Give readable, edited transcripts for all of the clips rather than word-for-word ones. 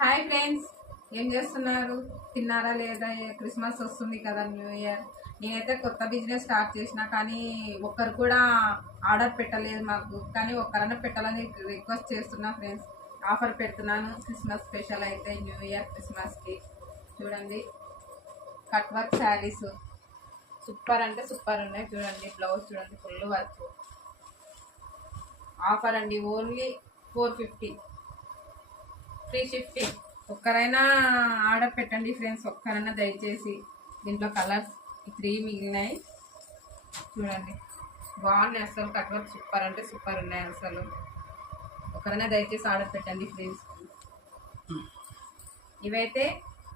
Hi friends, ఏం చేస్తున్నారు? తిన్నారా లేదా? క్రిస్మస్ వస్తుంది కదా, న్యూ ఇయర్. నేనైతే కొత్త బిజినెస్ స్టార్ట్ చేసిన, కానీ ఒక్కరు కూడా ఆర్డర్ పెట్టలేదు మాకు. కానీ ఒక్కరన్నా పెట్టాలని రిక్వెస్ట్ చేస్తున్నా ఫ్రెండ్స్. ఆఫర్ పెడుతున్నాను క్రిస్మస్ స్పెషల్ అయితే, న్యూ ఇయర్ క్రిస్మస్కి. చూడండి, కట్ వర్క్ శారీస్ సూపర్ అంటే సూపర్ ఉన్నాయి. చూడండి, బ్లౌజ్ చూడండి, ఫుల్ వర్క్. ఆఫర్ అండి, ఓన్లీ 450, ఫ్రీ షిఫ్టింగ్. ఒక్కరైనా ఆర్డర్ పెట్టండి ఫ్రెండ్స్, ఒక్కరైనా దయచేసి. దీంట్లో కలర్స్ 3 మిగిలినాయి. చూడండి, బాగున్నాయి అసలు. కట్ వర్క్ సూపర్ అంటే సూపర్ ఉన్నాయి అసలు. ఒక్కరైనా దయచేసి ఆర్డర్ పెట్టండి ఫ్రెండ్స్. ఇవైతే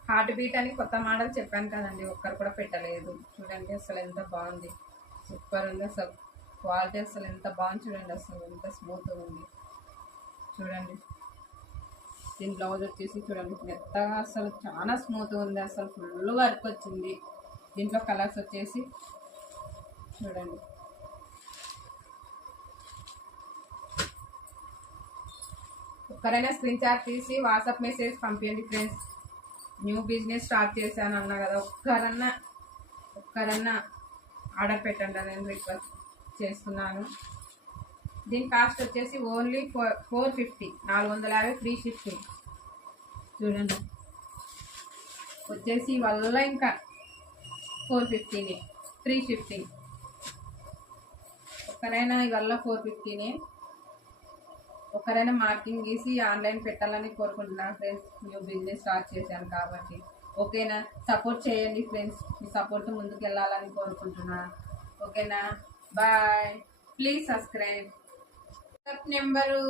హార్ట్ బీట్ అని కొత్త మోడల్ చెప్పాను కదండి, ఒక్కరు కూడా పెట్టలేదు. చూడండి అసలు ఎంత బాగుంది, సూపర్ ఉంది అసలు. క్వాలిటీ అసలు ఎంత బాగుంది చూడండి, అసలు ఎంత స్మూత్గా ఉంది. చూడండి, దీని బ్లౌజ్ వచ్చేసి చూడండి, మెత్తగా అసలు చాలా స్మూత్గా ఉంది అసలు. ఫుల్ వర్క్ వచ్చింది. దీంట్లో కలర్స్ వచ్చేసి చూడండి, ఒక్కరైనా స్క్రీన్ షాట్ తీసి వాట్సాప్ మెసేజ్ పంపించండి ఫ్రెండ్స్. న్యూ బిజినెస్ స్టార్ట్ చేశాను అన్నా కదా, ఒక్కరన్నా ఆర్డర్ పెట్టండి అని నేను రిక్వెస్ట్ చేస్తున్నాను. దీని కాస్ట్ వచ్చేసి ఓన్లీ 450, 450 ఫ్రీ షిఫ్టింగ్. చూడండి వచ్చేసి వల్ల ఇంకా 450 ఫ్రీ షిఫ్టింగ్. ఒకరైనా ఇవల్ల 450. ఒకరైనా మార్కింగ్ గీసి ఆన్లైన్ పెట్టాలని కోరుకుంటున్నాను ఫ్రెండ్స్. న్యూ బిజినెస్ స్టార్ట్ చేశాను కాబట్టి ఓకేనా, సపోర్ట్ చేయండి ఫ్రెండ్స్. మీ సపోర్ట్ ముందుకు వెళ్ళాలని కోరుకుంటున్నాను. ఓకేనా, bye. Please subscribe. WhatsApp number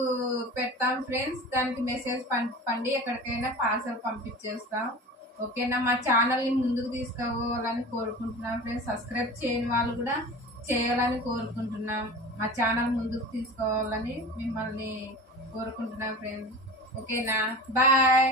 పెడతాం ఫ్రెండ్స్, దానికి మెసేజ్ పంపండి. ఎక్కడికైనా పార్సల్ పంపించేస్తాం. ఓకేనా, మా ఛానల్ని ముందుకు తీసుకోవాలని కోరుకుంటున్నాం ఫ్రెండ్స్. సబ్స్క్రైబ్ చేయని వాళ్ళు కూడా చేయాలని కోరుకుంటున్నాం. మా ఛానల్ ముందుకు తీసుకోవాలని మిమ్మల్ని కోరుకుంటున్నాం ఫ్రెండ్స్. ఓకేనా, బాయ్.